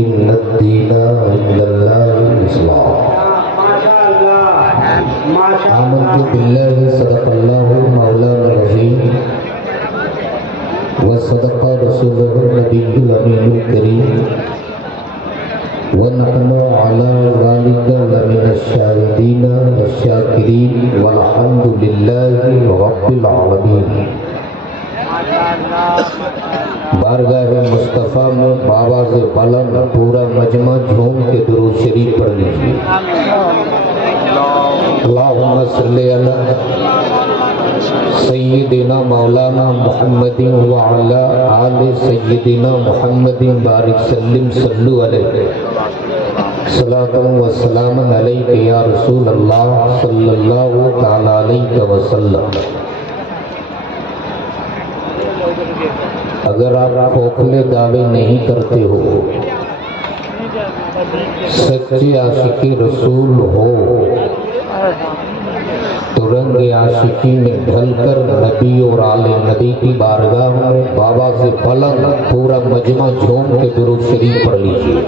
इन्नद्दीना इंदल्लाहिल इस्लाम। आमन्तु बिल्लाहि सदक़ल्लाहुल मौलाना अज़ीम व सदक़ रसूलुहुन नबियुल अमीनुल करीम व नहनु अला ज़ालिका लमिनश शाहिदीन वश्शाकिरीन वल्हम्दुलिल्लाहि रब्बिल आलमीन। बारगाह मुस्तफ़ा में बाबा से बुलंद पूरा मजमा झूम के दुरूद शरीफ पढ़ लीजिए। अल्लाहुम्मा सल्ली अला सय्यिदिना मौलाना मुहम्मदिन व अला आलि सय्यिदिना मुहम्मदिन बारिक सल्लिम सल्लु अलैहि सलातन व सलामन अलैका या रसूल अल्लाह सल्लल्लाहु तआला अलैहि वसल्लम। अगर आप खोखले दावे नहीं करते हो, सच्चे आशिकी रसूल हो, तो रंग आशिकी में ढलकर नबी और आले नबी की बारगाह में बाबा से बुलंद पूरा मजमा झूम के दुरूद शरीफ पढ़ लीजिए।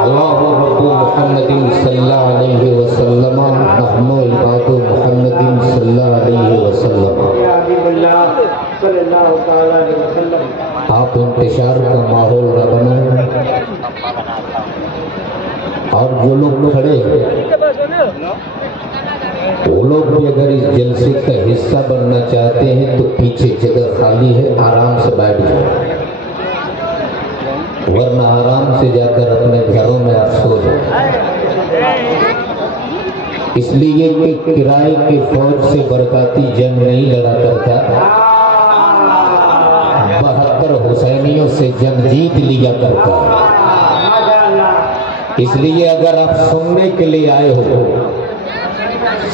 अल्लाहु रब्बु मुहम्मदिन सल्लल्लाहु अलैहि वसल्लम नहनु इबादु मुहम्मदिन सल्लल्लाहु अलैहि वसल्लम। आप इंतशार का माहौल न बनाएं और जो लोग खड़े हैं वो लोग भी अगर इस जलसे का हिस्सा बनना चाहते हैं तो पीछे जगह खाली है, आराम से बैठ जाए, वरना आराम से जाकर अपने घरों में आप सो जाए। इसलिए कि किराए की फौज से बरकाती जंग नहीं लड़ा करता, 72 हुसैनियों से जंग जीत लिया करता। इसलिए अगर आप सुनने के लिए आए हो,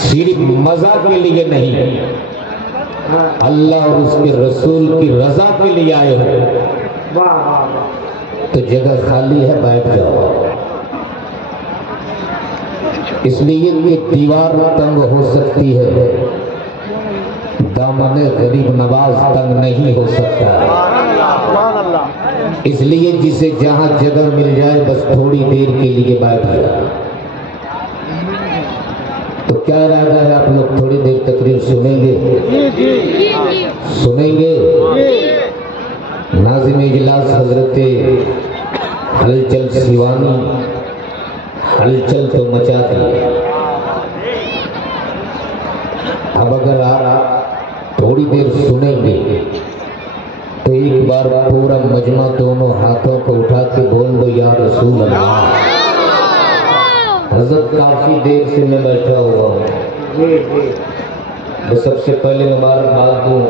सिर्फ मजा के लिए नहीं, अल्लाह और उसके रसूल की रजा के लिए आए हो, तो जगह खाली है, बैठ जाओ। इसलिए ये दीवार तंग हो सकती है, दामन गरीब नवाज तंग नहीं हो सकता। इसलिए जिसे जहां जगह मिल जाए बस थोड़ी देर के लिए बैठ जाए। तो क्या इरादा है, आप लोग थोड़ी देर तकरीर सुनेंगे? सुनेंगे? नाज़िम इजलास हजरत हलचल सिवानी हलचल तो मचा दी। अब अगर आप थोड़ी देर सुनेंगे तो एक बार पूरा मजमा दोनों हाथों को उठा के बोल दो या रसूल अल्लाह। हजरत काफी देर से मैं बैठा हुआ हूँ। मैं सबसे पहले मुबारकबाद दूं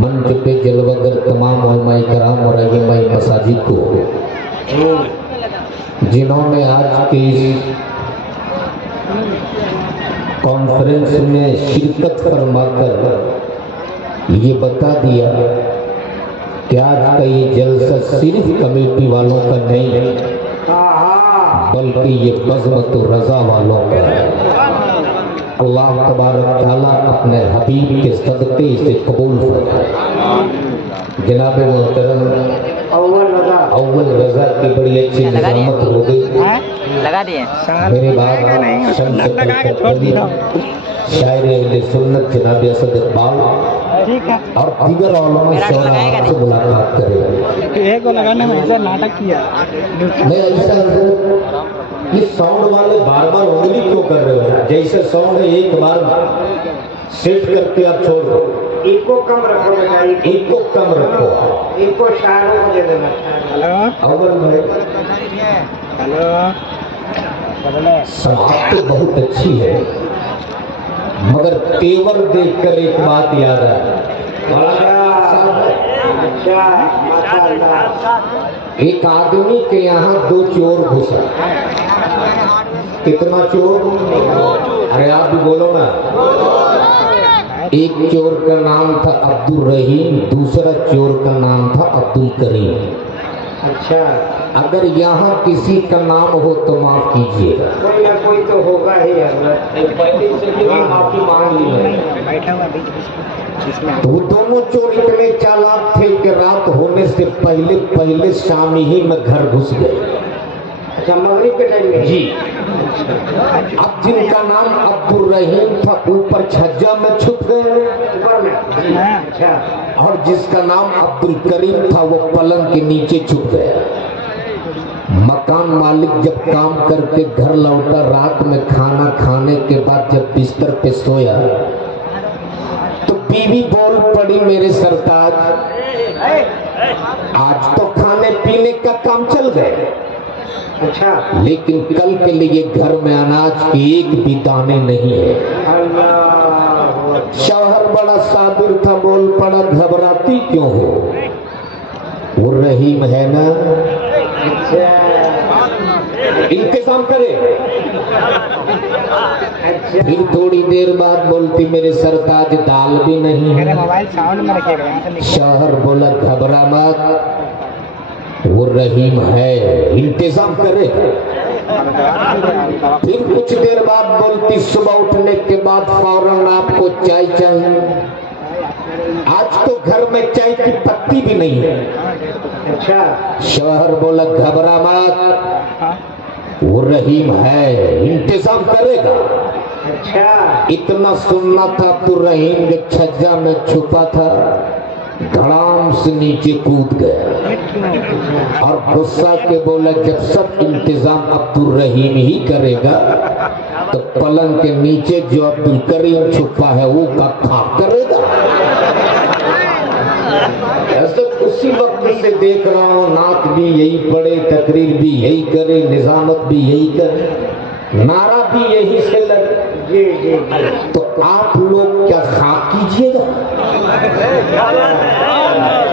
मंच पे जलवागर तमाम उलमाए कराम और अइम्माए मसाजिद को, जिन्होंने आज की कॉन्फ्रेंस में शिरकत फरमाकर ये बता दिया कि आज का ये जलसा सिर्फ कमेटी वालों का नहीं, बल्कि ये बज़्मत रज़ा वालों का है। अल्लाह तबारक ताला अपने हबीब के सदक़े से कबूल फरमाए। जनाब मोहतरम अव्वल रज़ा की बड़ी अच्छी निज़ामत हो गई, लगा दिए मेरे बाद शायर अहले सुन्नत जनाब असद इकबाल और दीगर उलमा शौरा से मुलाकात करें। एक को लगाने में ऐसा नाटक किया। मैं ऐसा ये साउंड वाले बार बार उंगली क्यों कर रहे हो? जैसे साउंड है एक बार सेट करके आप छोड़ दो। इको कम रखो बेटा, इको कम रखो, इको शायरों को दे देना। हेलो अव्वल भाई हेलो समाप्त तो बहुत अच्छी है, मगर तेवर देखकर एक बात याद है। एक आदमी के यहाँ 2 चोर घुसा। कितना चोर? अरे आप भी बोलो ना। एक चोर का नाम था अब्दुल रहीम, दूसरा चोर का नाम था अब्दुल करीम। अच्छा, अगर यहाँ किसी का नाम हो तो माफ कीजिएगा। कोई ना कोई तो होगा ही हजरत। पहले से भी माफी मांग ली है। बैठा हुआ बीच बीच में तो वो दोनों चोर इतने चालाक थे कि रात होने से पहले पहले शाम ही में घर घुस गए। अच्छा, मगरिब के टाइम में जी। अब जिनका नाम अब्दुल रहीम था ऊपर छज्जा में छुप गए, ऊपर में। हाँ। अच्छा, और जिसका नाम अब्दुल करीम था वो पलंग के नीचे छुप गया। मकान मालिक जब काम करके घर लौटा, रात में खाना खाने के बाद जब बिस्तर पे सोया तो बीवी बोल पड़ी, मेरे सरताज आज तो खाने पीने का काम चल गए, अच्छा, लेकिन कल के लिए घर में अनाज के एक भी दाने नहीं है। अल्लाह। शौहर बड़ा साबिर था, बोल पड़ा, घबराती क्यों हो, वो रहीम है ना, अच्छा, इंतजाम करे। अच्छा, फिर थोड़ी देर बाद बोलती, मेरे सरताज दाल भी नहीं मेरे है। मोबाइल साउंड में रखिएगा, यहाँ से निकल। शौहर बोला, घबरा मत, वो रहीम है, इंतजाम करे। फिर कुछ देर बाद बोलती, सुबह उठने के बाद फौरन आपको चाय चाहिए, आज तो घर में चाय की पत्ती भी नहीं है। अच्छा, शौहर बोला, घबरा मत, वो रहीम है, इंतजाम करेगा। अच्छा, इतना सुनना था तो रहीम जब छज्जा में छुपा था धड़ाम से नीचे कूद गया और गुस्सा के बोला, जब सब इंतजाम अब्दुल रहीम ही करेगा तो पलंग के नीचे जो अब्दुल करीम छुपा है वो का खा करेगा। ऐसा उसी वक्त से देख रहा हूँ, नात भी यही पड़े, तकरीर भी यही करे, निजामत भी यही करे, नारा भी यही से लगे। जी जी जी। तो आप लोग क्या खा कीजिएगा?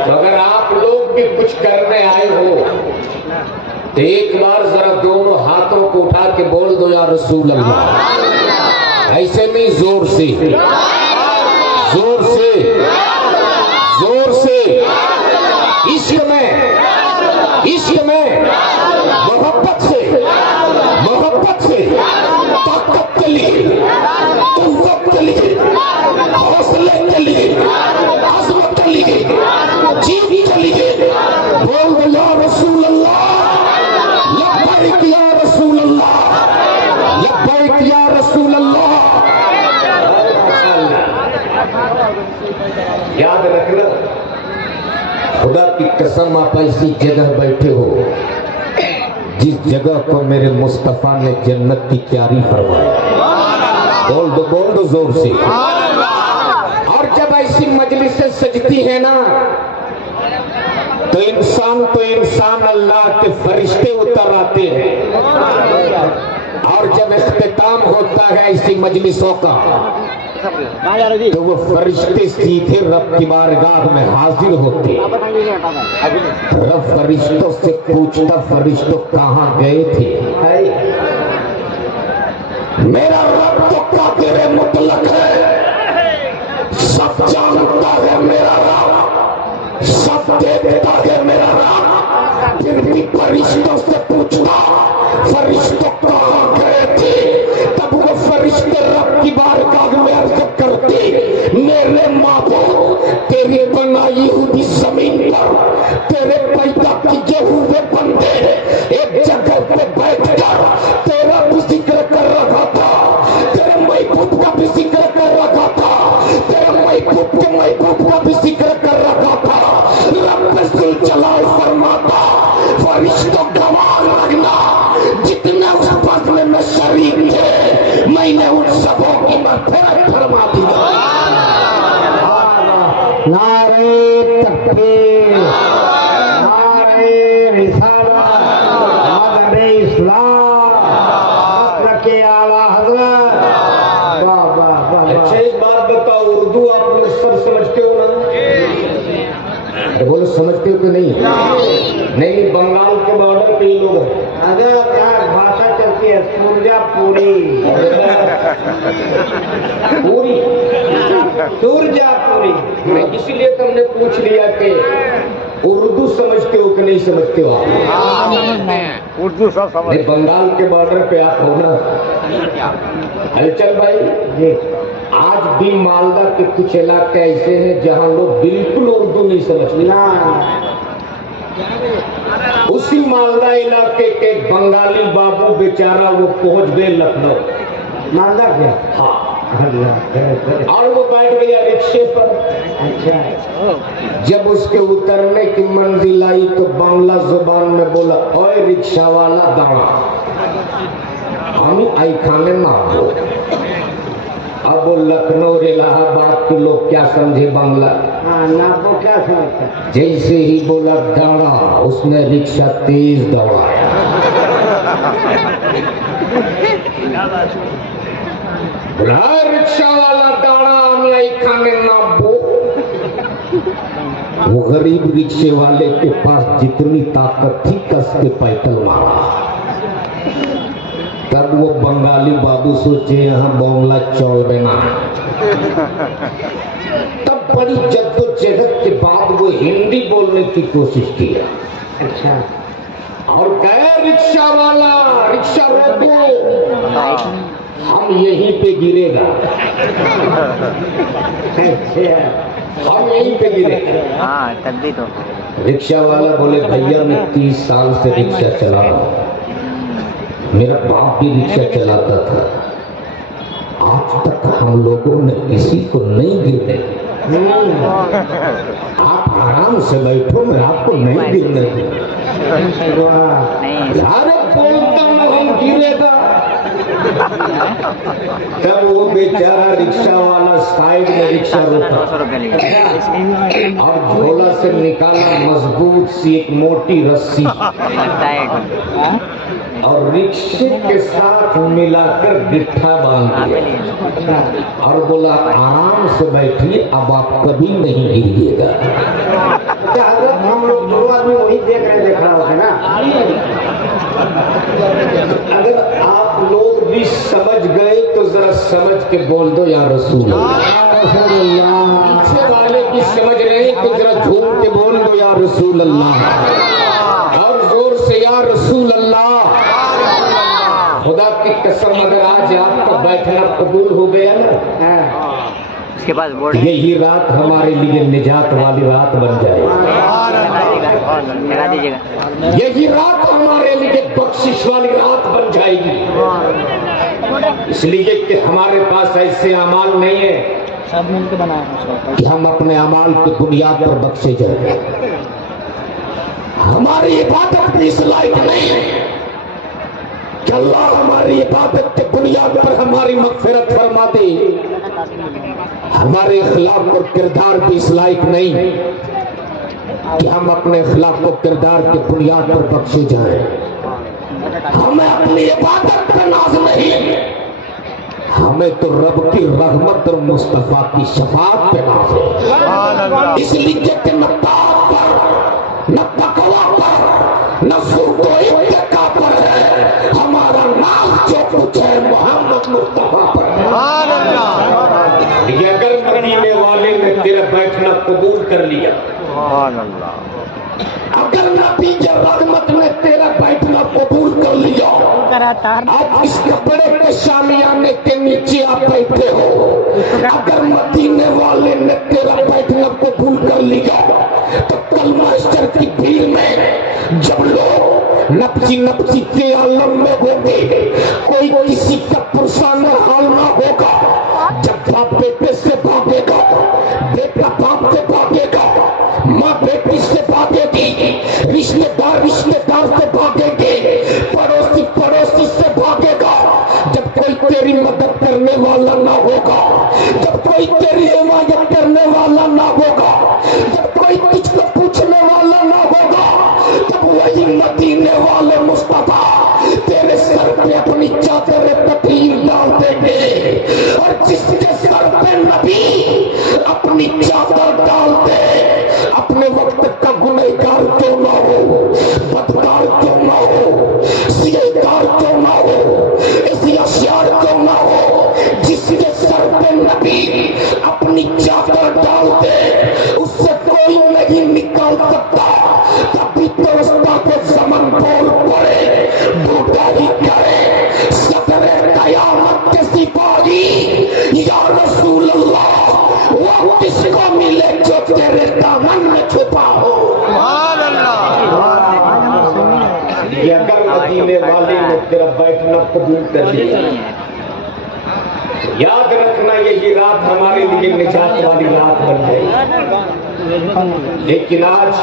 तो अगर आप लोग भी कुछ करने आए हो तो एक बार जरा दोनों हाथों को उठा के बोल दो, या रसूल अल्लाह। ऐसे नहीं, जोर से, जोर से, जोर से। इश्क में मोहब्बत से ताकत के लिए, कुव्वत के लिए, हौसले के लिए, अज़मत के लिए, जीत के लिए बोल दो, या रसूल अल्लाह, लब्बैक या रसूल अल्लाह, लब्बैक या रसूल अल्लाह। याद रखना, खुदा की कसम, आप ऐसी जगह बैठे हो जिस जगह पर मेरे मुस्तफा ने जन्नत की क्यारी फरमाई। बोल दो जोर से। और जब ऐसी मजलिसें सजती है ना तो इंसान अल्लाह के फरिश्ते उतर आते हैं। और जब इख्तिताम होता है ऐसी मजलिसों का तो वो फरिश्ते सीधे रब की बारगाह में हाजिर होते। रब फरिश्तों से पूछता, फरिश्तों कहाँ गए थे? मेरा रब तो कादिर मुतलक है, सब जानता है मेरा रब, सब देखता है मेरा रब। फिर भी फरिश्तों से पूछता, फरिश्तों कहाँ गए थे? तब वो फरिश्ते रब की बारगाह में अर्ज करते, मेरे माबूद, तेरी बनाई हुई जमीन पर तेरे पैदा किए हुए बंदे एक जगह पे बैठकर तेरा भी जिक्र कर रहा था, तेरे महबूब का भी जिक्र कर रहा था, तेरे महबूब के महबूब का भी जिक्र कर रहा था। रब सुल जलाल फरमाता, फरिश्तों गवाह रखना, जितने उस फजल में शरीक थे मैंने उन सबों की मग़फ़िरत फरमा दी। नारे तकबीर, नारे रिसालत, मदद इस्लाम, के आला हज़रत। वाह वाह वाह। अच्छा एक बात बताओ, उर्दू आप लोग सब समझते हो ना? अरे बोलो, समझते हो कि नहीं? नहीं, बंगाल के बॉर्डर पे ये लोग हैं। अगर यहाँ भाषा चलती है सूरजापुरी, पूरी सूरजापुरी। इसीलिए तो हमने पूछ लिया कि उर्दू समझते हो कि नहीं। नहीं समझते हो आप? उर्दू सब समझ। नहीं, बंगाल के बॉर्डर पे आप हो ना। हलचल भाई जी आज भी मालदा के कुछ इलाके ऐसे हैं जहां लोग बिल्कुल उर्दू नहीं समझते। ना उसी मालदा इलाके के एक बंगाली बाबू बेचारा वो पहुंच गए लखनऊ। मालदा क्या? हाँ, अच्छा और वो बैठ गया रिक्शे पर। जब उसके उतरने की मंजिल आई तो बांग्ला जुबान में बोला, ओए रिक्शा वाला दाड़ा, हम आई खाने मांगो। अब वो लखनऊ इलाहाबाद के लोग क्या समझे बांग्ला? हाँ ना वो क्या समझता? जैसे ही बोला दाड़ा, उसने रिक्शा तेज दौड़ाया। बोला, रिक्शा वाला दाड़ा, हम आई खाने ना बो। वो गरीब रिक्शे वाले के पास जितनी ताकत थी कस के पैदल मारा। तब वो बंगाली बाबू सोचे यहाँ बांग्ला चौल बना। तब बड़ी जद्दोजहद के बाद वो हिंदी बोलने की कोशिश की अच्छा और कहे, रिक्शा वाला, रिक्शा रोको, हम यहीं पे गिरेगा, हम यहीं पे गिरेगा। हाँ तब भी तो रिक्शा वाला बोले, भैया मैं 30 साल से रिक्शा चला रहा हूँ, मेरा बाप भी रिक्शा चलाता था, आज तक हम लोगों ने किसी को नहीं गिरने। आप आराम से बैठो, मैं आपको नहीं गिरने दूंगा। अरे बोलता ना हम गिरेगा। तब वो बेचारा रिक्शा वाला साइड में रिक्शा रोका और झोला से निकाला मजबूत सी एक मोटी रस्सी और रिक्शे के साथ मिलाकर गिट्ठा बांध दिया और बोला, आराम से बैठिए, अब आप कभी नहीं गिरिएगा। हम लोग दो आदमी वही देख रहे देखा होगा ना। अगर आप लोग भी समझ गए तो जरा समझ के बोल दो या रसूल अल्लाह। पीछे वाले की समझ रहे तो जरा झूम के बोल दो या रसूल अल्लाह, और जोर से या रसूल अल्लाह। खुदा की कसम, अगर आज आपका बैठना कबूल हो गया ना, उसके पास बोर्ड यही रात हमारे लिए निजात वाली रात बन जाएगी। लगा दीजिएगा। यही रात हमारे लिए बख्शिश वाली रात बन जाएगी, इसलिए कि हमारे पास ऐसे अमाल नहीं है सब मिलकर बनाया कि हम अपने अमाल की बुनियाद पर बख्शे जाए। हमारी इबादत भी इस लायक नहीं है कि अल्लाह हमारी इबादत की बुनियाद पर हमारी मगफिरत फरमा दे। हमारे इखलाक और किरदार भी इस लायक नहीं है कि हम अपने इखलाक और किरदार की बुनियाद पर बख्शे जाएं। हमें अपनी इबादत पे नाज नहीं, हमें तो रब की रहमत और मुस्तफा की शफाअत पे नाज है। इसलिए कि न ताक़त पर, न तकवा पर, न फुर्को इत्तिका पर है, हमारा नाम जो कुछ है मोहम्मद मुस्तफा पर। ये अगर मदीने वाले ने तेरा बैठना कबूल कर लिया, अगर नबी के रहमत ने तेरा बैठना कबूल कर लिया, आप इस कपड़े के शामियाने के नीचे आप बैठे हो, अगर मदीने वाले ने तेरा बैठना कबूल कर लिया, तो कल मास्टर की भीड़ में जब लोग नफसी के आलम में होंगे, कोई किसी का पुरसाना हाल ना होगा। जब बाप बेटे से भागेगा, बेटा बाप से भागेगा, माँ बेटी से भागेगी, रिश्तेदार रिश्तेदार से भागेंगे, पड़ोसी पड़ोसी से भागेगा। जब कोई तेरी मदद करने वाला ना होगा, जब कोई तेरी हिमायत करने वाला ना होगा, जब कोई तुझको पूछने वाला ना होगा, तब वही मदीने वाले मुस्तफा तेरे सर पे अपनी चादर तकरीर डाल देंगे। और जिसके सर पे नबी अपनी चादर डाल दे, अपने वक्त का गुनहगार क्यों ना हो, बदकार क्यों ना हो, सियेदार क्यों ना हो, इसियाशार क्यों ना हो, जिसके सर पे नबी अपनी चादर डाल दे, उससे कोई नहीं निकाल सकता। तभी तो हो। ये अगर मदीने वाले ने तेरा बैठना कबूल कर लिया, याद रखना यही रात हमारे लिए निजात वाली रात बन गई। लेकिन आज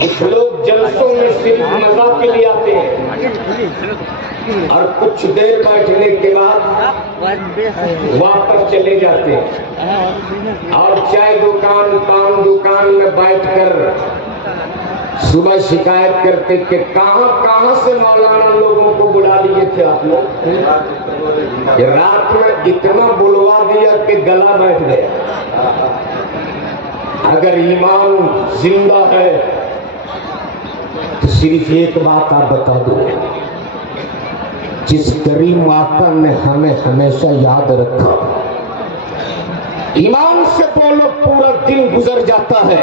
कुछ लोग जलसों में सिर्फ मजा के लिए आते हैं और कुछ देर बैठने के बाद वापस चले जाते हैं और चाय दुकान पान दुकान में बैठकर सुबह शिकायत करते कि कहां से मौलाना लोगों को बुला लिए थे आप लोग, रात में इतना बुलवा दिया कि गला बैठ गया। अगर ईमान जिंदा है तो सिर्फ एक बात आप बता दो, जिस करीम आका ने हमें हमेशा याद रखा, ईमान से बोलो पूरा दिन गुजर जाता है।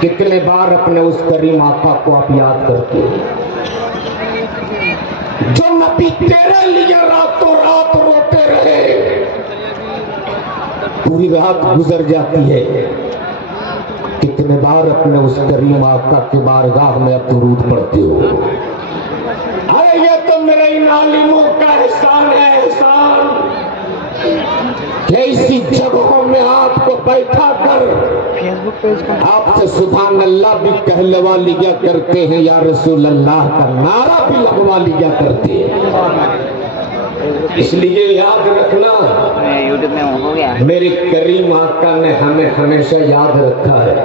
कितने बार अपने उस करीम आका को आप याद करते हो जो नबी तेरे लिए रातों रात रोते रहे, पूरी रात गुजर जाती है। कितने बार अपने उस करीम आका के बारगाह में आप दुरूद पढ़ते हो। अरे ये तो मेरे इन आलिमों का एहसान है, एहसान ऐसी जगहों में आपको बैठा कर आपसे सुभान अल्लाह भी कहलवा लिया करते हैं, या रसूल अल्लाह का नारा भी लगवा लिया करते हैं। इसलिए याद रखना, यूट्यूब में हो गया, मेरे करीम आका ने हमें हमेशा याद रखा है।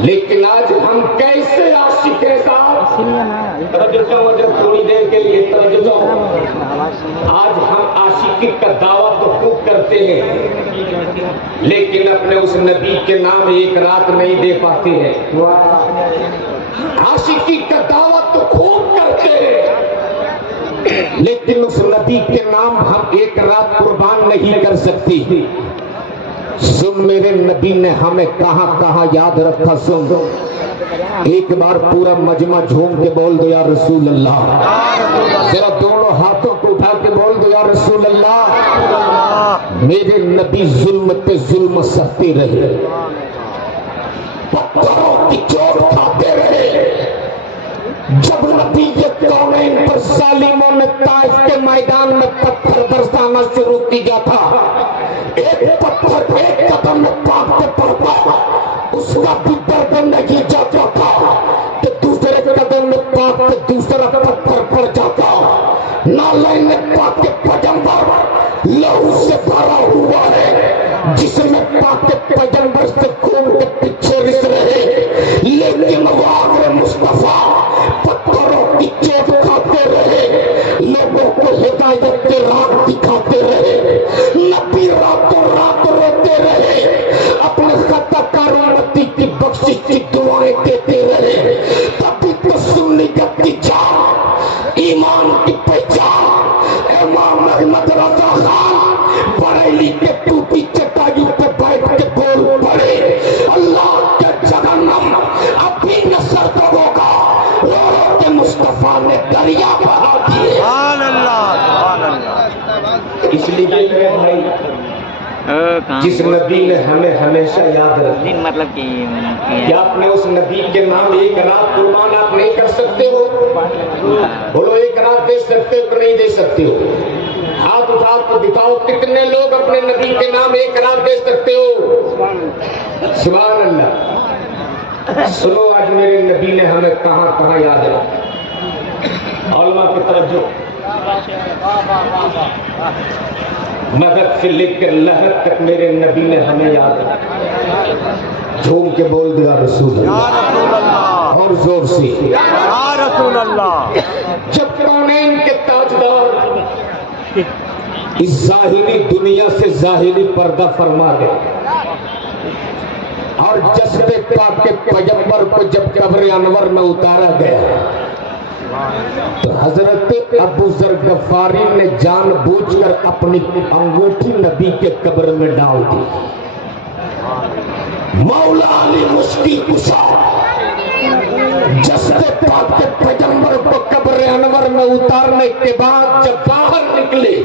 लेकिन आज हम कैसे आशिक हैं साहब, थोड़ी देर के लिए आज हम आशिकी का दावा तो खूब करते हैं, लेकिन अपने उस नबी के नाम एक रात नहीं दे पाते हैं। आशिकी का दावा तो खूब करते हैं, लेकिन उस नबी के नाम हम एक रात कुर्बान नहीं कर सकती। सुन, मेरे नबी ने हमें कहां कहां याद रखा। सुन, एक बार पूरा मजमा झूम के बोल दो या रसूल अल्लाह। जरा दोनों हाथों को उठा के बोल दो या रसूल अल्लाह। मेरे नबी जुल्म पे जुल्म सहते रहे, पत्थरों की चोट खाते रहे। जब नबी के कौनैन पर जालिमों ने ताइफ के मैदान में पत्थर बरसाना शुरू किया था, एक पत्थर एक कदम में काटते पड़ता, उसका भी दर्द नहीं जाता था कि दूसरे कदम में काटते दूसरा पत्थर पड़ जाता। नाले में काटे पैगंबर लहू से भरा हुआ है, जिसमें काटे पैगंबर से खून के पीछे रिस रहे, लेकिन वाक़े मुस्तफा पत्थरों की चोट खाते रहे, लोगों को हिदायत के राह दिखाते रहे। नबी रातों रात रोते रहे, अपने खताकार उम्मती की बख्शिश की दुआएं देते रहे। तभी तो सुन्नी की जान, ईमान की पहचान इमाम अहमद रजा खान बरेली के टूटी चटाइयों पे बैठ के बोल पड़े, अल्लाह के जहन्नम अभी न सर्द होगा, रोज़े के मुस्तफा ने दरिया बहा दिए। इसलिए मेरे भाई, जिस नबी ने हमें हमेशा याद रखा, मतलब कि क्या आपने उस नबी के नाम एक रात कुर्बान आप नहीं कर सकते हो? बोलो, एक रात दे सकते हो कि नहीं दे सकते हो? हाथ उठा तो दिखाओ, कितने लोग अपने नबी के नाम एक रात दे सकते हो? सुभान अल्लाह। सुनो, आज मेरे नबी ने हमें कहां कहां याद रखा। औलमा की तरफ जो मदद से लेकर लहर तक मेरे नबी ने हमें याद रखा। झूम के बोल दिया रसूल अल्लाह, और जोर से या रसूल अल्लाह। जब कौनैन के ताजदार इस जाहिरी दुनिया से जाहिरी पर्दा फरमा गए और जज्बे पाक के पैगंबर को जब कब्र अनवर में उतारा गया, तो हजरत अबू जर गफ्फारी ने जानबूझकर अपनी अंगूठी नबी के कब्र में डाल दी। मौला अली मुश्किल कुशा जज्बे पाक के पैगंबर को कब्र अनवर में उतारने के बाद जब बाहर निकले,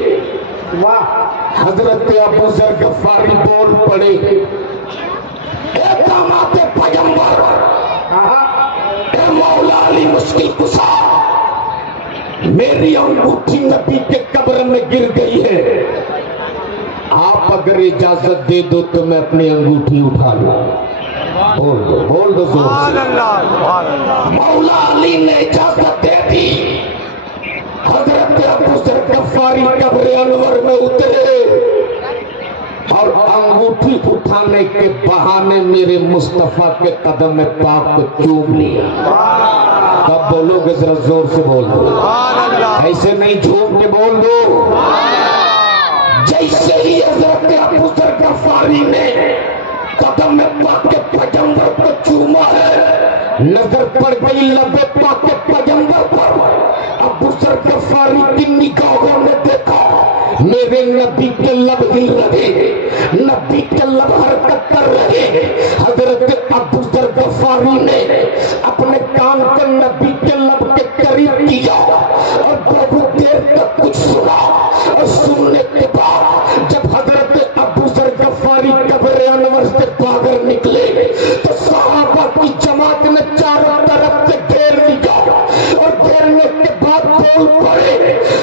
वाह, हजरत अबू जर गफ्फारी बोल पड़े, दामाद पैगंबर ए मौला अली मुश्किल कुशा, मेरी अंगूठी नबी के कब्र में गिर गई है, आप अगर इजाजत दे दो तो मैं अपनी अंगूठी उठा लूं। बोल दो जोर से। मौला अली ने इजाजत दे दी। हजरत अबू जर गफ्फारी कब्र अनवर में उतरे और अंगूठी उठाने के बहाने मेरे मुस्तफा के कदम में पाक को चूम लिया। तब बोलोगे जरा जोर से बोल दो, ऐसे नहीं झूम के बोल दो। जैसे ही हजरत अबू जर गफ्फारी ने कदम में पाक के पैगंबर को चूमा है, नजर पड़ गई लबे पाक के पैगंबर पर। अबू जर गफ्फारी की निगाहों ने देखा मेरे नबी के लब हिल रहे, नबी के लब हरकत कर रहे। हजरत अबू जर गफ्फारी ने अपने कान को नबी के लब के करीब किया और बहुत देर तक कुछ सुना। और सुनने के बाद जब हजरत अबू जर गफ्फारी कब्र अनवर से बाहर निकले तो सहाबा की जमात ने चारों तरफ से घेर लिया और घेरने के बाद बोल पड़े,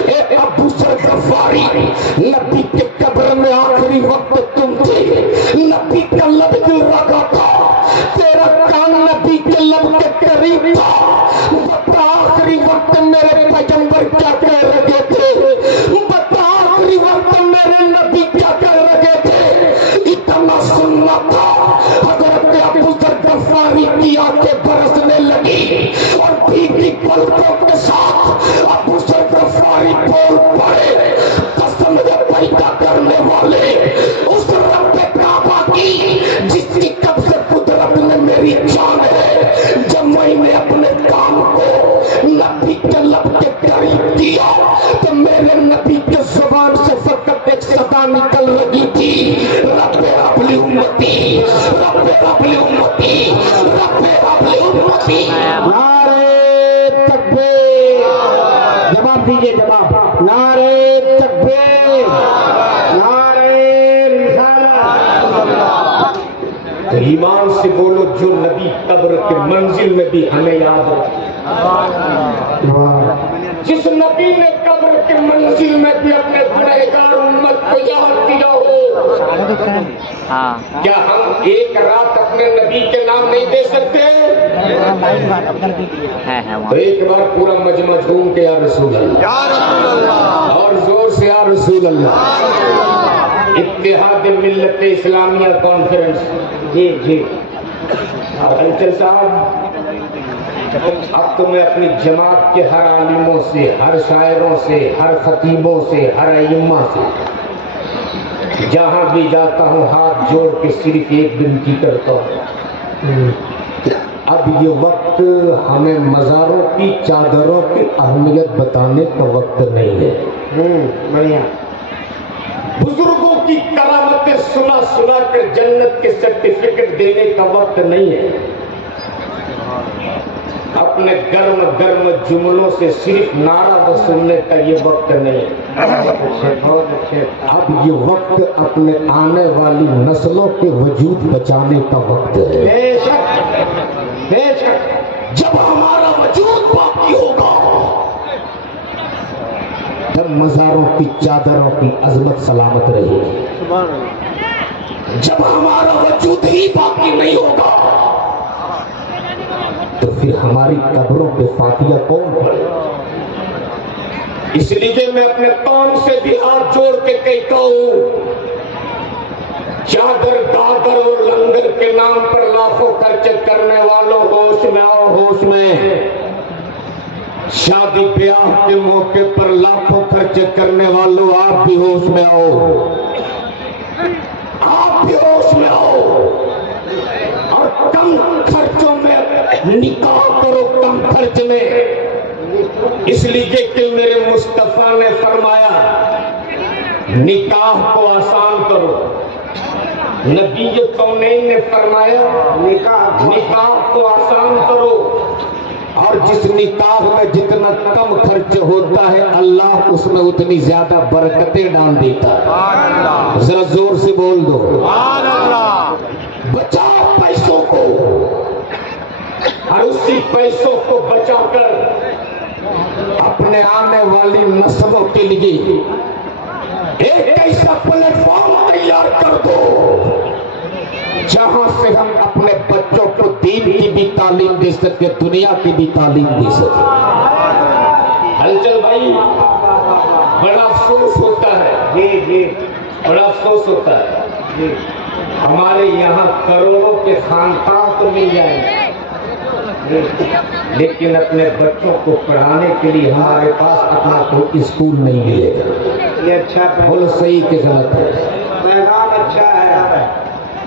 ए अबू जर गफ्फारी, नबी के कब्र में आखिरी वक्त तुम थे, नबी का लब दिल रखा था, तेरा कान नबी के लब के करीब था। बता आखिरी वक्त मेरे पैगंबर क्या कह रहे थे, बता आखिरी वक्त मेरे नबी क्या कह रहे थे। इतना सुनना था। हजरत अबू जर गफ्फारी की आंखें बरसने लगी और भीगी पलकों के साथ अबू जर गफ्फारी बोल पड़े, कसम है पैदा करने वाले उस रब काबा की जिसकी कब्ज़े कुदरत में मेरी जान है, जब मैंने अपने काम को नबी के लब के करीब किया तो मेरे नबी के जुबान से फकत एक सदा निकल रही थी, रब्बे हबली उम्मती, रब्बे हबली उम्मती, रब्बे हबली उम्मती। नारे तकबीर, जवाब दीजिए जवाब। नारे तकबीर, नारे रिसालत। तो ईमान से बोलो, जो नबी कब्र के मंजिल में भी हमें याद रखे। जिस नबी ने कब्र के मंजिल में भी अपने गुनहगार उम्मत को याद किया हो, हाँ क्या हम एक रात अपने नबी के नाम नहीं दे सकते? है तो एक बार पूरा मजमा झूम के या रसूल अल्लाह, और जोर से या रसूल अल्लाह। इत्तेहाद मिल्लत इस्लामिया कॉन्फ्रेंस, जी और अंचल साहब, अब तो मैं अपनी जमात के हर आलिमों से, हर शायरों से, हर खतीबों से, हर अइम्मा से जहां भी जाता हूं हाथ जोड़ के सिर्फ एक विनती करता हूं, अब ये वक्त हमें मज़ारों की चादरों की अहमियत बताने का वक्त नहीं है। बढ़िया। बुजुर्गों की करामतें सुना सुना कर जन्नत के सर्टिफिकेट देने का वक्त नहीं है। अपने गर्म गर्म जुमलों से सिर्फ नारा वसूलने का ये वक्त नहीं है। बहुत अच्छे। अब ये वक्त अपने आने वाली नस्लों के वजूद बचाने का वक्त है। बेशक बेशक। जब हमारा वजूद बाकी होगा तब मज़ारों की चादरों की अजमत सलामत रहेगी। जब हमारा वजूद ही बाकी नहीं होगा तो फिर हमारी कब्रों पे फातिया कौन पड़े? इसलिए मैं अपने कौम से भी हाथ जोड़ के कहता हूं, चादर गादर और लंगर के नाम पर लाखों खर्च करने वालों होश में आओ, होश में। शादी ब्याह के मौके पर लाखों खर्च करने वालों आप भी होश में आओ, आप भी होश में आओ। और कम खर्चों में निकाह करो, कम खर्च में। इसलिए कि मेरे मुस्तफा ने फरमाया निकाह को आसान करो। नबी कौनैन ने फरमाया निकाह को आसान करो। और जिस निकाह में जितना कम खर्च होता है अल्लाह उसमें उतनी ज्यादा बरकतें डाल देता है। जरा जोर से बोल दो, बचाओ पैसों पैसों को और उसी पैसों को बचाकर अपने आने वाली नस्लों के लिए एक ऐसा प्लेटफॉर्म तैयार कर दो जहां से हम अपने बच्चों को दीन की भी तालीम दे सके, दुनिया की भी तालीम दे सके। हलचल भाई, बड़ा अफसोस होता है, जी बड़ा अफसोस होता है जी। हमारे यहाँ करोड़ों के खानपान तो मिल जाएंगे, लेकिन अपने बच्चों को पढ़ाने के लिए हमारे पास अपना कोई स्कूल नहीं मिलेगा। ये अच्छा बोलो सही के गलत है? पैगाम अच्छा है,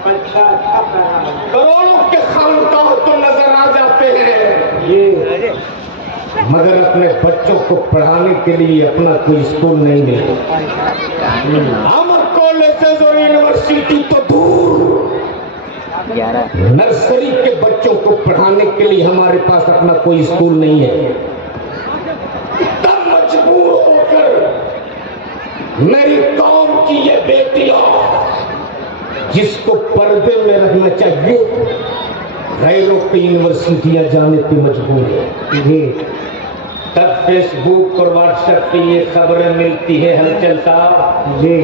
अच्छा पैगाम। करोड़ों के खानपान तो नजर आ जाते हैं ये मगर अपने बच्चों को पढ़ाने के लिए अपना कोई स्कूल नहीं मिलेगा। हम कॉलेजेस और यूनिवर्सिटी तो दूर, नर्सरी के बच्चों को पढ़ाने के लिए हमारे पास अपना कोई स्कूल नहीं है। तब मजबूर होकर मेरी कौम की ये बेटियां जिसको पर्दे में रखना चाहिए, गैरों की यूनिवर्सिटियां जाने पे मजबूर है। तब फेसबुक और व्हाट्सएप पे ये खबरें मिलती है हलचल साहब जी,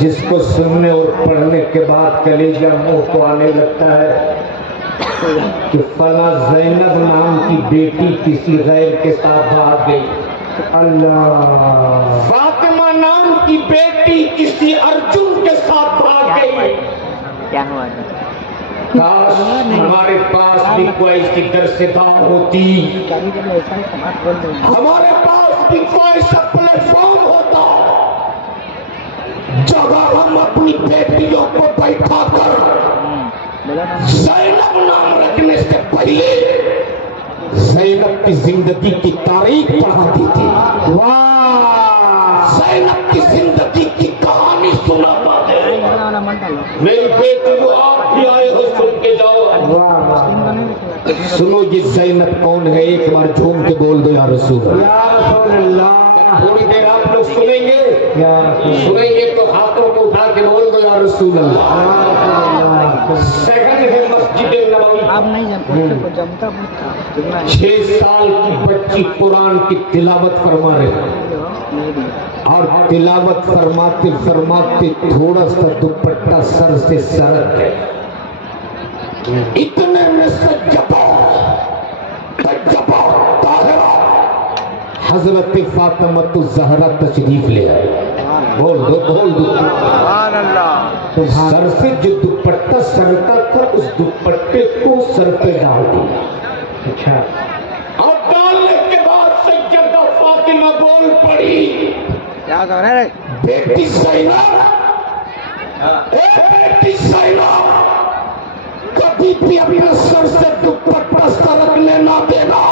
जिसको सुनने और पढ़ने के बाद कलेजा मुंह को आने लगता है कि फला जैनब नाम की बेटी किसी गैर के साथ भाग गई, अल्लाह फातिमा नाम की बेटी किसी अर्जुन के साथ भाग गई। क्या हुआ? काश हमारे पास भी कोई ऐसी दरसेदार होती, हमारे पास भी कोई ऐसा प्लेटफॉर्म होता जगह हम अपनी बेटियों को बैठा कर ज़ैनब नाम रखने से पहले ज़ैनब की जिंदगी की तारीख पढ़ाती थी। वाह, ज़ैनब की जिंदगी की कहानी सुनाता है। मेरी बेटी को आप भी आए हो, सुन के जाओ। सुनो ये ज़ैनब कौन है, एक बार झूम के बोल दो या रसूल अल्लाह। थोड़ी देर आप लोग सुनेंगे तो हाथों को उठा के बोल दो या रसूल अल्लाह। सेकंड है मस्जिद नबवी। आप नहीं जानते 6 साल की बच्ची कुरान की तिलावत फरमा रही और तिलावत फरमाते फरमाते थोड़ा सा दुपट्टा सर से सरक गया। इतने में से हजरत फातिमा ज़हरा तशरीफ ले आए। बोल दो तो सर से जो दुपट्टा सरका था उस दुपट्टे को सर पे डाल दिया। अच्छा, और डालने के बाद सैयदा फातिमा बोल पड़ी, क्या कर रहे? बेटी ज़ैनब, बेटी ज़ैनब, कभी भी अपने सर से दुपट्टा सरकने ना देना,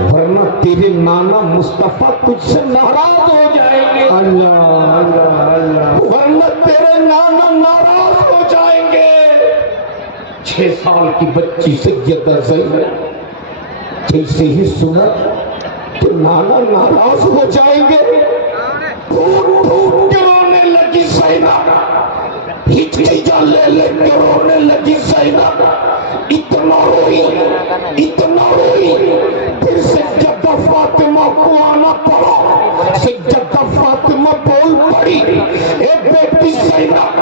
वरना तेरे नाना मुस्तफा तुझसे नाराज हो जाएंगे। अल्लाह अल्लाह अल्लाह, वरना तेरे नाना नाराज हो जाएंगे। 6 साल की बच्ची सैयदा ज़ैनब जैसे ही सुना तो नाना नाराज हो जाएंगे, फूट के रोने लगी ज़ैनब, हिचकियां ले के रोने लगी ज़ैनब। इतना रोई फिर सैयदा फातिमा को आना पड़ा। सैयदा फातिमा बोल पड़ी, ए बेटी ज़ैनब,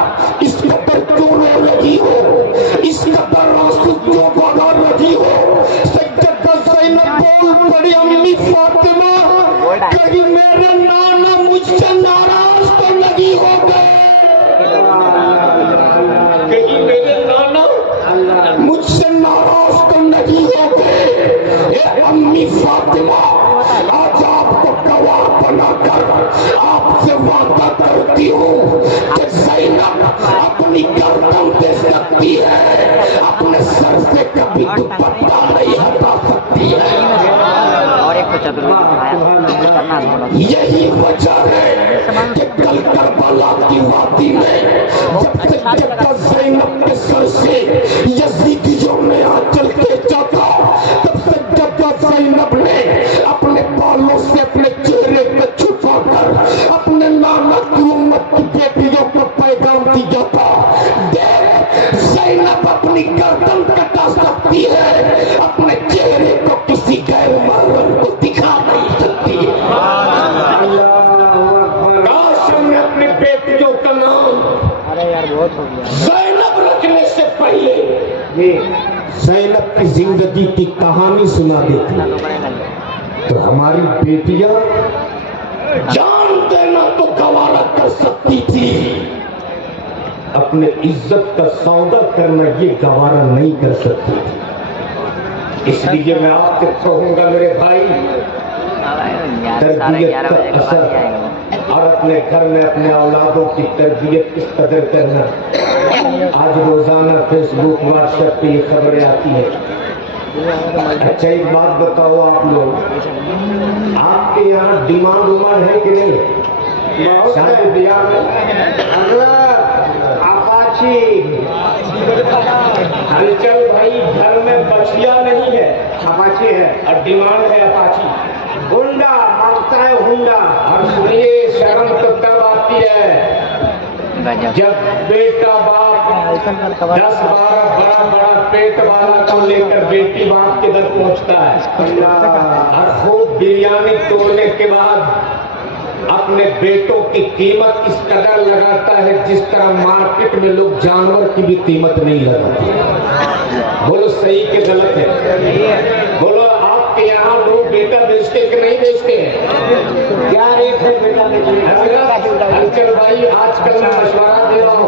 इस कदर क्यों रो रही हो, इस कदर आंसू क्यों बहा रही हो? सैयदा ज़ैनब बोल पड़ी, अम्मी फातिमा, कहीं मेरे नाना मुझसे नाराज तो नहीं हो गए, कहीं मेरे नाना मुझसे नाराज तो नहीं हो गए। अम्मी फातिमा, आज आपको गवाह बनाकर आपसे वादा करती हूँ कि ज़ैनब अपनी गर्दन दे सकती है, अपने सर से कभी दुपट्टा नहीं हटा सकती है। और एक यही वजह है कि कल करबला की वादी में जब सैयदा ज़ैनब के सर से यज़ीदियों में आंचल खींचा था, तब सैयदा ज़ैनब ने अपने बालों से अपने चेहरे को छुपाकर अपने नाना की उम्मत की बेटियों को पैगाम दिया था। देख ज़ैनब अपने अपनी गर्दन कटा सकती है, अपने चेहरे को किसी गैर महरम को दिखा नहीं सकती। काश हमने अपनी बेटियों का नाम अरे यार बहुत हो गया। ज़ैनब रखने से पहले ज़ैनब की जिंदगी की कहानी सुना देती तो हमारी बेटियां जान देना तो गवारा कर सकती थी, अपने इज्जत का सौदा करना ये गवारा नहीं कर सकती थी। इसलिए मैं आपसे कहूंगा मेरे भाई, तरबियत का असर और अपने घर में अपने औलादों की तरबियत किस कदर करना। आज रोजाना फेसबुक व्हाट्सएप पे ये खबरें आती है। अच्छा एक बात बताओ आप लोग, आपके यहाँ डिमांड उमांड है कि नहीं? शादी ब्याह में अपाची हलचल भाई, घर में बछिया नहीं है, अपाची है और डिमांड है अपाची। हुंडा मांगता है हुंडा। और सुनिए, शर्म तो तब आती है जब बेटा बाप 10-12 बड़ा बड़ा पेट वाला को लेकर बेटी बाप के दर पहुंचता है और खूब बिरयानी तोड़ने के बाद अपने बेटों की कीमत इस कदर लगाता है जिस तरह मार्केट में लोग जानवर की भी कीमत नहीं लगाते। बोलो सही के गलत है? बोलो आपके यहाँ लोग बेटा बेचते कि नहीं बेचते हैं? क्या रेट है बेटा अंकल भाई, आजकल मैं मशवरा दे रहा हूँ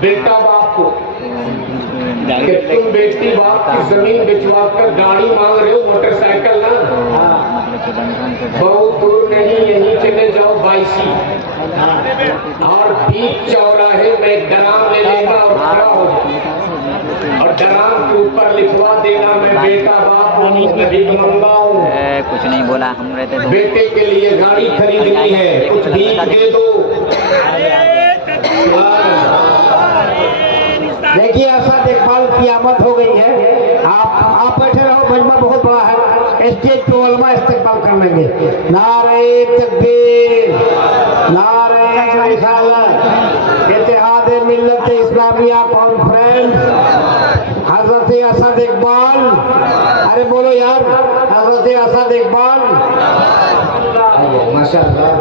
बेटा बाप को कि तुम बेटी बाप की जमीन बिचवा कर गाड़ी मांग रहे हो, मोटरसाइकिल ना, बहुत दूर नहीं, यहीं चले जाओ बाईसी और बीच चौराहे में डराम ले लेना और खड़ा हो जाओ और डराम के ऊपर लिखवा देना मैं बेटा बाप हूँ, मैं भीख मंगा हूँ। कुछ नहीं बोला, हम रहते तो बेटे के लिए गाड़ी खरीदनी है, कुछ भीख दे दो। देखिए ऐसा देखभाल कियामत हो गई है। आप बैठे रहो, मजमा बहुत बड़ा है, स्टेज पे उलमा इस्तेमाल कर लेंगे। नारे तकबीर, नारे रिसालत, इत्तेहाद मिल्लत इस्लामिया कॉन्फ्रेंस, हजरत असद इकबाल, अरे बोलो यार, हजरत असद इकबाल, माशाअल्लाह।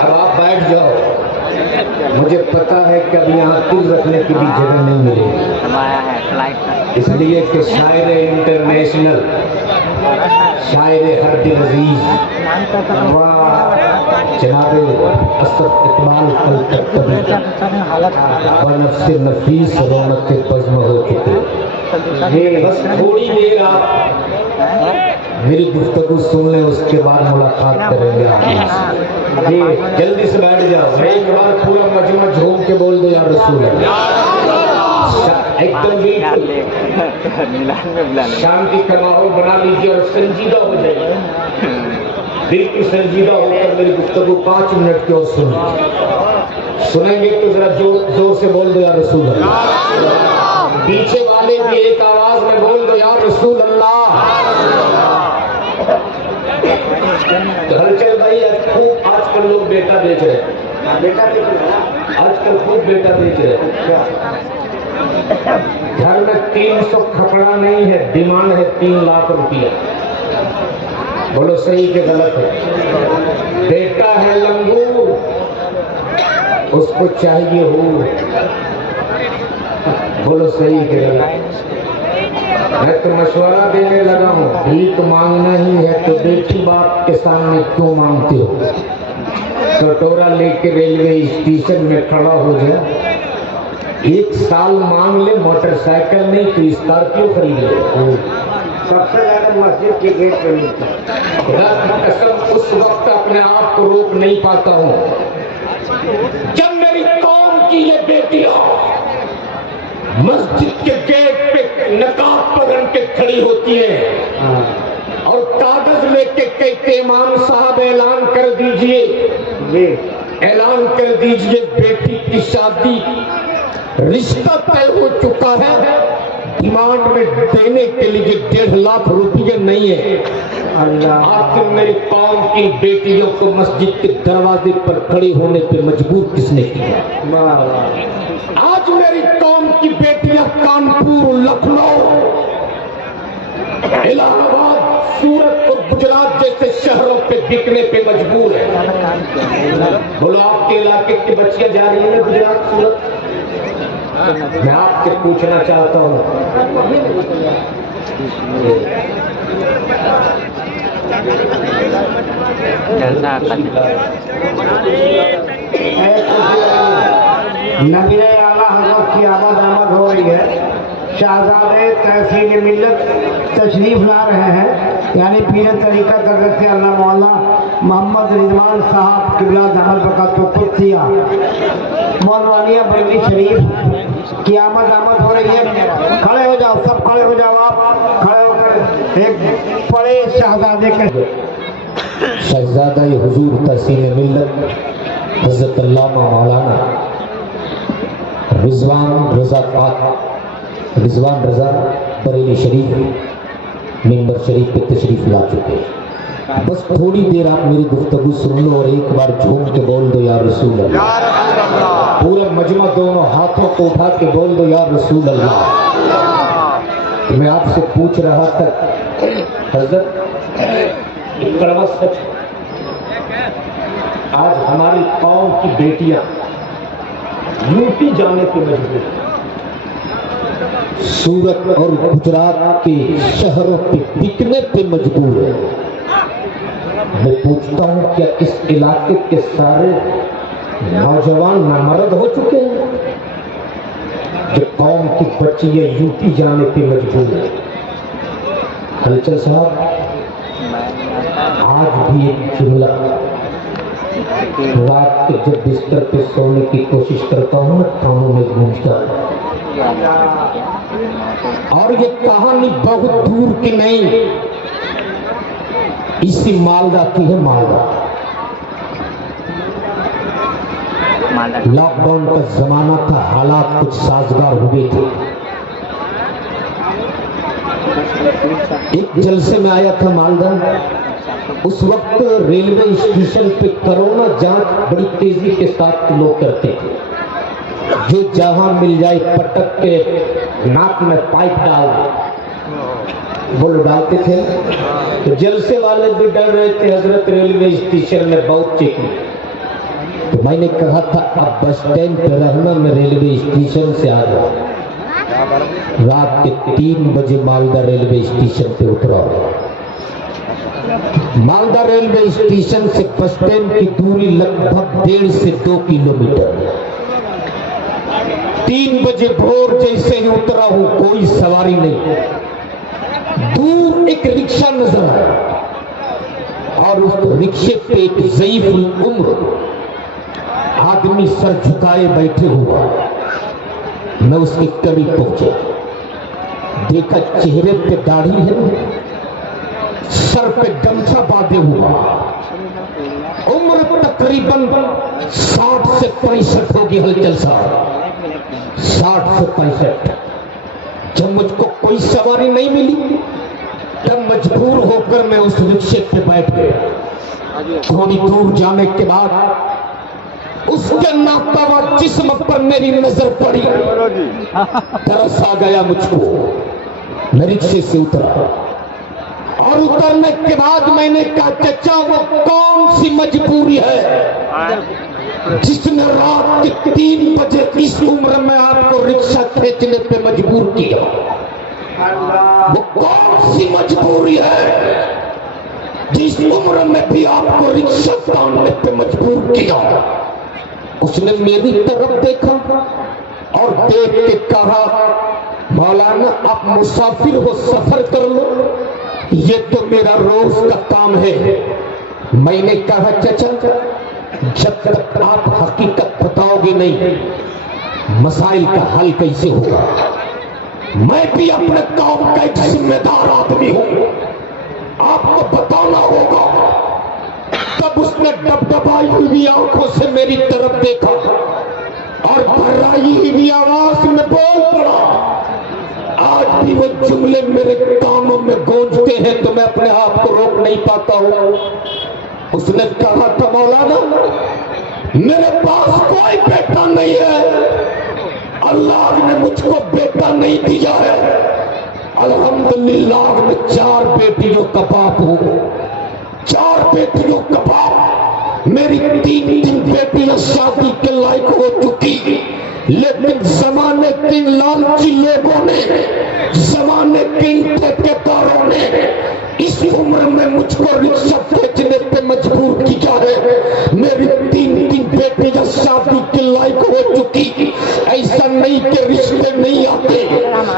अब आप बैठ जाओ, मुझे पता है कि अब यहाँ दिल रखने की भी जगह नहीं मिलेगी, हमारा है फ्लाइट, इसलिए कि शायर इंटरनेशनल, शायर हर दिल अजीज जनाब असद इकबाल कल तक कभी नफ्स नफीस रौनक के बज़्म हो चुके। बस थोड़ी देर आप मेरी गुफ्तगू सुन लें, उसके बाद मुलाकात करेंगे आप। जी जल्दी से बैठ जाओ, एक बार पूरा मजमा झूम के बोल दो या रसूल एकदम बिल्कुल शांति का माहौल बना लीजिए और संजीदा हो जाइए, बिल्कुल संजीदा होकर मेरी गुफ्तगू 5 मिनट की और सुनेंगे तो जरा जोर से बोल दो या रसूल अल्लाह। पीछे वाले भी एक आवाज में बोल दो या रसूल अल्लाह। हलचल भाई, खूब आजकल लोग बेटा बेच रहे हैं, बेटा बेच रहे हैं, आजकल खूब बेटा बेच रहे हैं। घर में 300 खपड़ा नहीं है, डिमांड है 3 लाख रुपया। बोलो सही के गलत है? बेटा है लंगूर, उसको चाहिए हो। बोलो सही के गलत? मैं तो मशवरा देने लगा हूँ, भीख मांगना ही है तो बेटी बाप के सामने क्यों मांगते हो? कटोरा लेके रेलवे स्टेशन में खड़ा हो जाए, 1 साल मांग ले, मोटरसाइकिल नहीं तो स्कॉर्पियो खरीद ले। सबसे ज्यादा मस्जिद के गेट पे मिलता है। कसम उस वक्त अपने आप को रोक नहीं पाता हूँ जब मेरी कौम की ये बेटियां मस्जिद के गेट पे नकाब पहन के खड़ी होती है और कागज लेके कहते इमाम साहब ऐलान कर दीजिए, ऐलान कर दीजिए बेटी की शादी, रिश्ता तय हो चुका है, डिमांड में देने के लिए 1.5 लाख रुपये नहीं है। आखिर मेरी कौम की बेटियों को मस्जिद के दरवाजे पर खड़े होने पे मजबूर किसने किया? आज मेरी कौम की बेटियां कानपुर, लखनऊ, इलाहाबाद, सूरत और गुजरात जैसे शहरों पे बिकने पे मजबूर है। बोलो आपके इलाके की बच्चियां जा रही है गुजरात, सूरत? मैं आपसे पूछना चाहता हूँ, जलसा करने नबी आला हज़रत की आमद हो रही है। शहजादे तहसील मिल्लत तशरीफ ला रहे हैं, यानी पीर तरीका हज़रत से अल्लाह मौला मोहम्मद रिजवान साहब किबला दामद बक़ातुहुत्तिया मौलवानिया बरेली शरीफ की आमद हो रही है। खड़े हो जाओ, सब खड़े हो जाओ। आप खड़े होकर एक बड़े शहजादे के शहजादा हुजूर तहसील मिल्लत हज़रत अल्लामा मौलाना रिजवान रजा बरेली शरीफ मेंबर शरीफ पे तशरीफ ला चुके हैं। बस थोड़ी देर आप मेरी गुफ्तगू सुन लो और एक बार झूम के बोल दो या रसूल अल्लाह। पूरा मजमा दोनों हाथों को उठा के बोल दो या रसूल अल्लाह। मैं आपसे पूछ रहा था हजरत, एक कड़वा सच, आज हमारी कौम की बेटियां यूपी जाने के मजबूर, सूरत और गुजरात के शहरों पे बिकने पे मजबूर है। मैं पूछता हूं, क्या इस इलाके के सारे नौजवान नामर्द हो चुके हैं जो कौम की बच्चियां यूपी जाने पे मजबूर है? हलचल साहब, आज भी एक जुमला रात के जब बिस्तर पे सोने की कोशिश करता हूँ ना, कानों में गूंजता है। और ये कहानी बहुत दूर की नहीं, इसी मालदा की है। मालदा लॉकडाउन का जमाना था, हालात कुछ साजगार हुए थे। एक जलसे में आया था मालदा। उस वक्त रेलवे स्टेशन पे कोरोना जांच बड़ी तेजी के साथ लोग करते थे। जो जहां मिल जाए पटक के नाक में पाइप डाल बोल डालते थे। तो जलसे वाले भी डर रहे थे, हजरत रेलवे स्टेशन में बहुत चेकिंग। तो मैंने कहा था अब बस स्टैंड पे रहना, मैं रेलवे स्टेशन से आ जाऊं। रात के 3 बजे मालदा रेलवे स्टेशन पे उतरा। मालदा रेलवे स्टेशन से बस स्टैंड की दूरी लगभग 1.5 से 2 किलोमीटर। 3 बजे भोर जैसे ही उतरा हूं, कोई सवारी नहीं। दूर एक रिक्शा नजर आया और उस रिक्शे पे एक ज़ईफ उम्र आदमी सर झुकाए बैठे हुआ। मैं उसके करीब पहुंचा, देखा चेहरे पे दाढ़ी है, सर पे गमछा बांधे हुआ, उम्र तकरीबन 60 से 65 होगी। हलचल साहब, 60 से 65। जब मुझको कोई सवारी नहीं मिली तब मजबूर होकर मैं उस रिक्शे पे बैठ गया। थोड़ी दूर जाने के बाद उसके नातावर जिस्म पर मेरी नजर पड़ी, तरस आ गया मुझको। मैं रिक्शे से उतरा और उतरने के बाद मैंने कहा, चचा वो कौन सी मजबूरी है जिसने रात के 3 बजे इस उम्र में आपको रिक्शा खींचने पे मजबूर किया? वो कौन सी मजबूरी है जिस उम्र में भी आपको रिक्शा तानने पे मजबूर किया? उसने मेरी तरफ देखा और देख के कहा, मौलाना आप मुसाफिर हो, सफर कर लो, ये तो मेरा रोज का काम है। मैंने कहा, चचा जब तक आप हकीकत बताओगे नहीं, मसाइल का हल कैसे होगा? मैं भी अपने काम का एक जिम्मेदार आदमी हूं, आपको बताना होगा। तब उसने डबडबाई हुई आंखों से मेरी तरफ देखा और भर्राई हुई आवाज में बोल पड़ा, आज भी वो जुमले मेरे कानों में गूंजते हैं तो मैं अपने आप को रोक नहीं पाता हूं। उसने कहा था मौलाना मेरे पास कोई बेटा नहीं है, अल्लाह ने मुझको बेटा नहीं दिया है। अल्हम्दुलिल्लाह मैं 4 बेटियों का बाप हूं, 4 बेटियों का बाप। मेरी 3 बेटियां शादी के लायक हो चुकी, लेकिन जमाने के लालची लोगों ने, जमाने के ठेकेदारों ने इस उम्र में मुझको रिक्शा बेचने पे मजबूर किया है। मेरी 3 बेटियां शादी के लायक हो चुकी। ऐसा नहीं कि रिश्ते नहीं आते,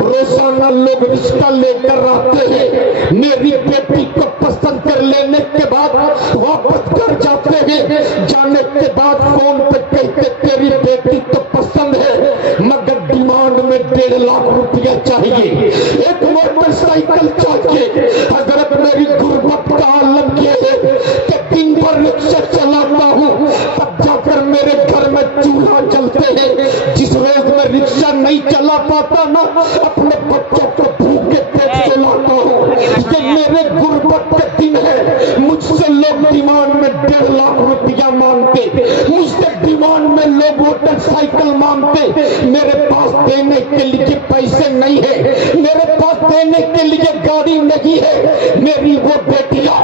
रोजाना लोग रिश्ता लेकर आते हैं। मेरी बेटी को पसंद कर लेने के बाद वापस घर जाते हैं, जाने के बाद फोन पे कहते तेरी बेटी तो पसंद है मगर डिमांड में 1.5 लाख रुपया चाहिए, एक मोटरसाइकिल चाहिए। हजरत मेरी गुर्बत का आलम ये है कि दिन भर रिक्शा चलाता हूँ, तब जाकर मेरे घर में चूल्हा जलते हैं। जिस रोज मैं रिक्शा नहीं चला पाता ना, अपने बच्चों को भूखे पेट सुलाता हूँ। ये मेरे गुर्बत के दिन है। मुझसे लोग डिमांड में 1.5 लाख रुपया मांगते, मुझसे डिमांड में लोग मोटरसाइकिल मांगते। मेरे पास देने के लिए पैसे नहीं है, मेरे पास देने के लिए गाड़ी नहीं है। मेरी वो बेटियां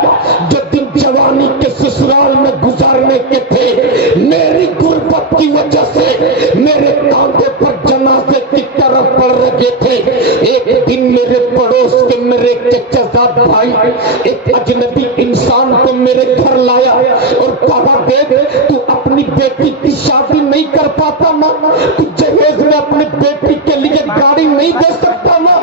जो दिन जवानी के ससुराल में गुजारने के थे, मेरी गुर्बत की वजह से मेरे कांधे पर जनाजे की तरफ पड़ रहे थे। एक दिन मेरे पड़ोस के मेरे चचाजाद भाई एक अजनबी इंसान को मेरे घर लाया और कहा देख तू अपनी बेटी की शादी नहीं कर पाता ना, तू जहेज में अपने बेटी के लिए गाड़ी नहीं दे सकता ना,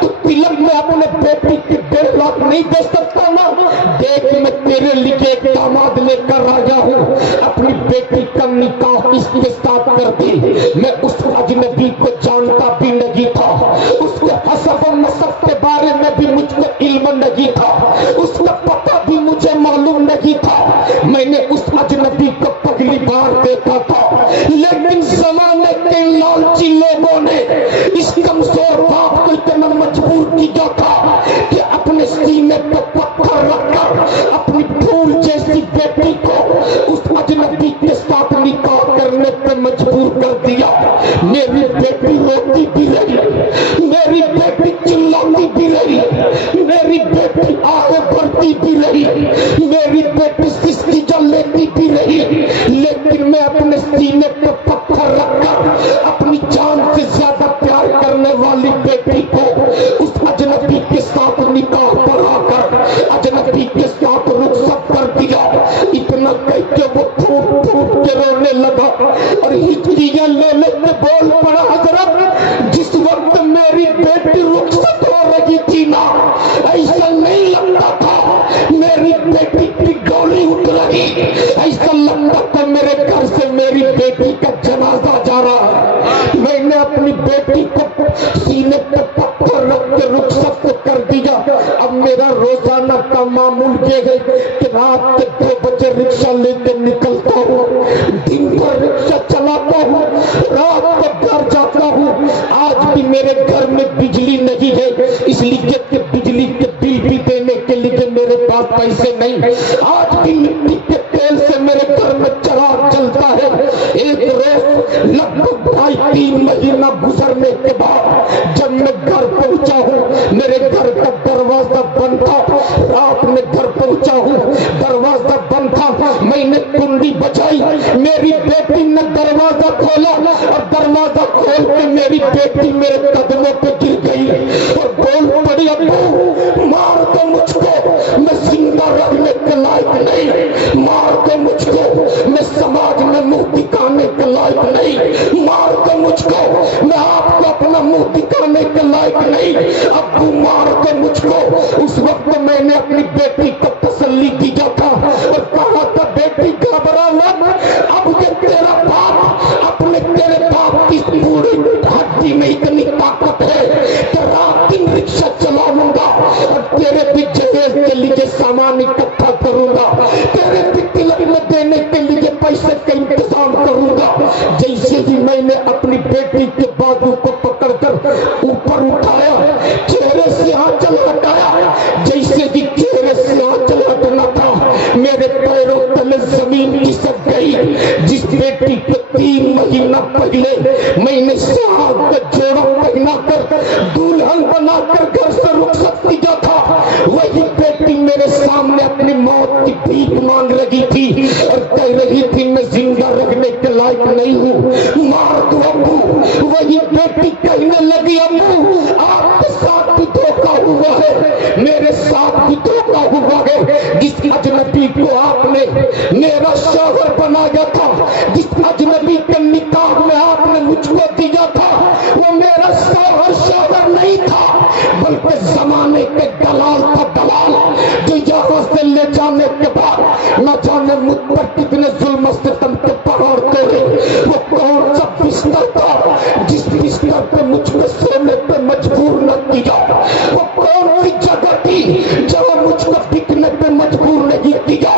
तू तिलक में अपने बेटी की 1.5 लाख नहीं दे सकता ना, देख मैं तेरे लिए एक दामाद लेकर आया हूँ। अपनी बेटी का निकाह इसके साथ कर दी। मैं उस अजनबी को जानता भी नहीं था, उसके हसब नसब के बारे में भी मुझको इल्म नहीं था, उसका पता भी मुझे मालूम नहीं था। मैंने उस अजनबी को पहली बार देखा था, लेकिन जमाने के लालची लोगों ने इस कमजोर बाप को इतना मजबूर किया था कि अपने सीने पर पत्थर रखकर अपनी फूल जैसी बेटी को उस अजनबी के साथ निकाह करने पर मजबूर कर दिया। मेरी बेटी रोती भी रही, मेरी बेटी चिल्लाती भी रही, मेरी बेटी आगे बढ़ती भी रही, मेरी बेटी सिस्किजा लेती भी रही, लेकिन मैं अपने सीने पर पत्थर रखकर अपनी जान से ज्यादा प्यार करने वाली बेटी को उस अजनबी के साथ निकाह कराकर अजनबी के साथ रुखसत कर दिया। इतना कह के वो फूट फूट के रोने लगा और हिचकियां ले लेके बोल पड़ा हजरत जिस वक्त मेरी बेटी रुखसत हो रही थी ना, ऐसा नहीं लगता था मेरी बेटी की गोली उठ रही, ऐसा लगता था मेरे घर से मेरी बेटी का जनाजा जा रहा है। मैंने अपनी बेटी को सीने पे पत्थर रख के रुखसत कर दिया। अब मेरा रोजाना का मामूल ये है कि रात के 2 बजे रिक्शा लेकर निकलता हूँ, दिन भर रिक्शा चलाता हूँ, रात को घर जाता हूँ। आज भी मेरे घर में बिजली नहीं है, इसलिए कि बिजली के बिल भी देने के लिए मेरे पास पैसे नहीं। आज भी मिट्टी के तेल से मेरे घर में चिराग जलता है। एक रोज लगभग 2.5-3 महीना गुजरने के बाद जब मैं घर पहुंचा हूँ, मेरे घर का दरवाजा बंद था। रात में घर पहुंचा हूँ, दरवाजा बंद था। मैंने कुंडी बजाई, मेरी बेटी ने दरवाजा खोला और दरवाजा खोल के मेरी बेटी मेरे कदमों पे गिर गई और बोल पड़ी अब्बू मार दो मुझको, मैं जिंदा रहने के लायक नहीं, मार दो मुझको, मैं समाज में मुंह दिखाने के लायक नहीं, मार दो मुझको, मैं आपको अपना मुंह दिखाने के लायक नहीं, अब्बू मार दो मुझको। उस वक्त मैंने अपनी बेटी को तसल्ली दिया था और कहा था बेटी घबरा मत, अब ये तेरा बाप अपने तेरे बाप की पूरी हड्डी में इतनी ताकत है कि रात दिन रिक्शा चलाऊंगा और तेरे भी जहेज के लिए सामान इकट्ठा करूंगा, तेरे भी तिलक में देने के लिए पैसे का इंतजाम करूंगा। जैसे ही मैंने अपनी बेटी के बाजू को पकड़कर ऊपर उठाया घर में जमीन खिसक गई। जिस बेटी को 3 महीना पहले मैंने सुहाग का जोड़ा पहना कर दुल्हन बनाकर घर से रुखसत किया था, वही बेटी मेरे सामने अपनी मौत की भीख मांग रही थी और कह रही थी मैं जिंदा रखने के लायक नहीं हूँ, मार दो अम्मू। वही बेटी कहने लगी अम्मू आपके साथ भी धोखा हुआ है, मेरे साथ भी धोखा हुआ है। जिस अजनबी को आपने मेरा शौहर बनाया था, जिस अजनबी के निकाह में आपने मुझको दिया था, वो मेरा शौहर नहीं था, बल्कि जमाने के दलाल था, दलाल जो यहाँ से ले जाने के बाद न जाने मुझ पर कितने जुल्म सितम के पहाड़ तोड़े। वो कौन सा बिस्तर था जिस बिस्तर पे मुझ में सोने पे मजबूर न किया? वो कौन सी जगह थी जहाँ मुझको बिकने पे मजबूर नहीं किया?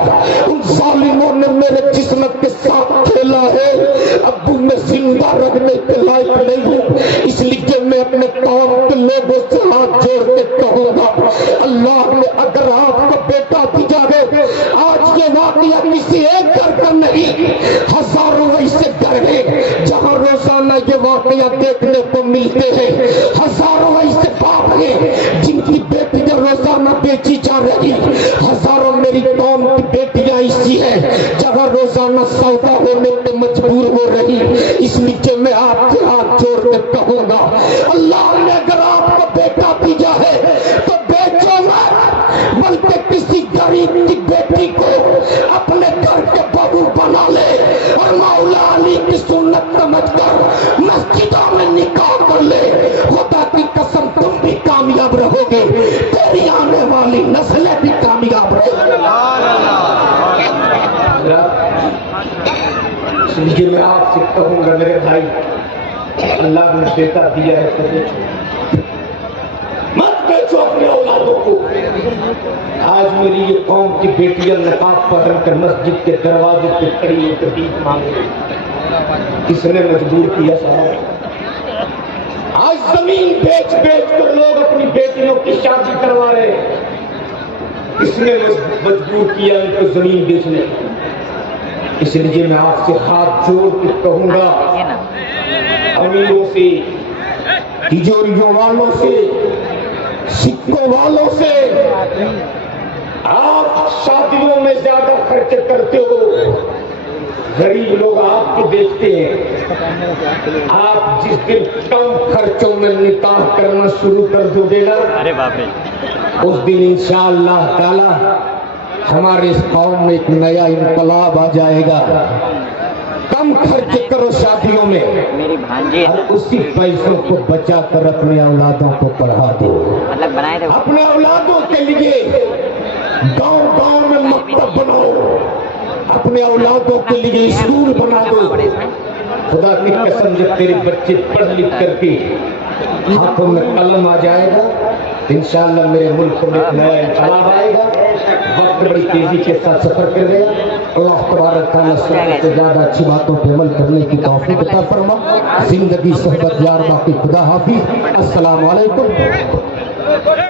उन जालिमों ने मेरे जिस्म के साथ खेला है। अब्बू मैं जिंदा रखने के लायक नहीं हूँ, इसलिए मैं अपने कौम के लोगों से हाथ जोड़ के कहूँगा, अल्लाह ने अगर आपको बेटा दिया है, आज ये वाकया किसी एक घर का नहीं, हजारों ऐसे घर हैं जहाँ रोजाना ये वाकया देखने को मिलते हैं। हजारों ऐसे बाप हैं जिनकी बेटियां रोजाना बेची जा रही, हजारों मेरी कौम की बेटियां ऐसी हैं जहाँ रोजाना सौदा होने पे मजबूर हो रही। इसलिए मैं आपके हाथ जोड़ के कहूँगा, अल्लाह ने अगर आपको बेटा दिया है तो बेचो मत, बल्कि किसी गरीब की बेटी को अपने घर के बहू बना ले और मौला अली की सुन्नत समझकर मस्जिदों में निकाह कर ले। खुदा की कसम तुम भी कामयाब रहोगे, तेरी आने वाली नस्लें भी कामयाब रहेगी। इसलिए मैं आपसे कहूँगा मेरे भाई, अल्लाह ने बेटा दिया है तो बेचो मत, बेचो अपने औलादों को। आज मेरी ये कौम की बेटियां नकाब पहन कर मस्जिद के दरवाजे पे खड़ी होकर भीख मांग रही, किसने मजबूर किया साहब? आज जमीन बेच बेच कर लोग अपनी बेटियों की शादी करवा रहे हैं, किसने मजबूर किया इनको जमीन बेचने? इसलिए मैं आपसे हाथ जोड़ के कहूंगा, अमीरों से, तिजोरियों वालों से, सिक्कों वालों से आप शादियों में ज्यादा खर्च करते हो, गरीब लोग आपको देखते हैं। आप जिस दिन कम खर्चों में निकाह करना शुरू कर दोगे ना, अरे बाप रे, उस दिन इंशाअल्लाह ताला हमारे इस कौम में एक नया इनकलाब आ जाएगा। कम खर्च करो शादियों में, मेरी भांजी और उसी पैसों को बचा कर अपने औलादों को पढ़ा दो। मतलब बनाए थे अपने औलादों के लिए गांव गांव में मकतब बनाओ, अपने औलादों के लिए स्कूल बना दो। खुदा की कसम, जब तेरे बच्चे पढ़ लिख करके हाथों में कलम आ जाएगा, इंशाअल्लाह मेरे मुल्क में एक नया इनकलाब आएगा। वक्त बड़ी तेजी के साथ सफर कर गया। अल्लाह तबारक तआला सबसे ज्यादा अच्छी बातों पे अमल करने की तौफीक अता फरमा। जिंदगी सहबत यार बाकी खुदा हाफिज। अस्सलाम वालेकुम।